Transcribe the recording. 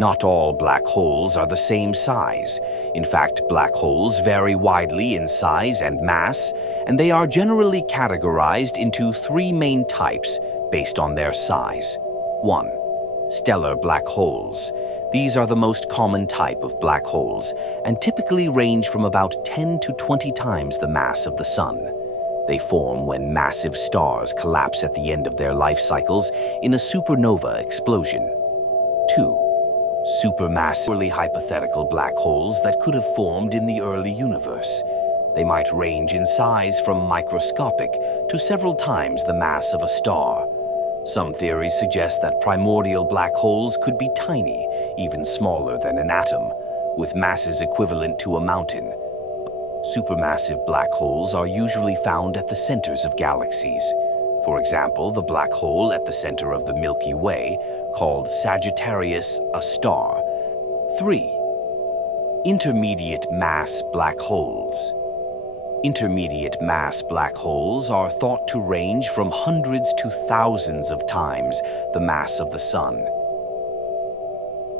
Not all black holes are the same size. In fact, black holes vary widely in size and mass, and they are generally categorized into three main types based on their size. 1. Stellar black holes. These are the most common type of black holes and typically range from about 10 to 20 times the mass of the Sun. They form when massive stars collapse at the end of their life cycles in a supernova explosion. 2. Supermassive, purely hypothetical black holes that could have formed in the early universe. They might range in size from microscopic to several times the mass of a star. Some theories suggest that primordial black holes could be tiny, even smaller than an atom, with masses equivalent to a mountain. Supermassive black holes are usually found at the centers of galaxies. For example, the black hole at the center of the Milky Way, called Sagittarius A star. 3. Intermediate mass black holes. Intermediate mass black holes are thought to range from hundreds to thousands of times the mass of the Sun.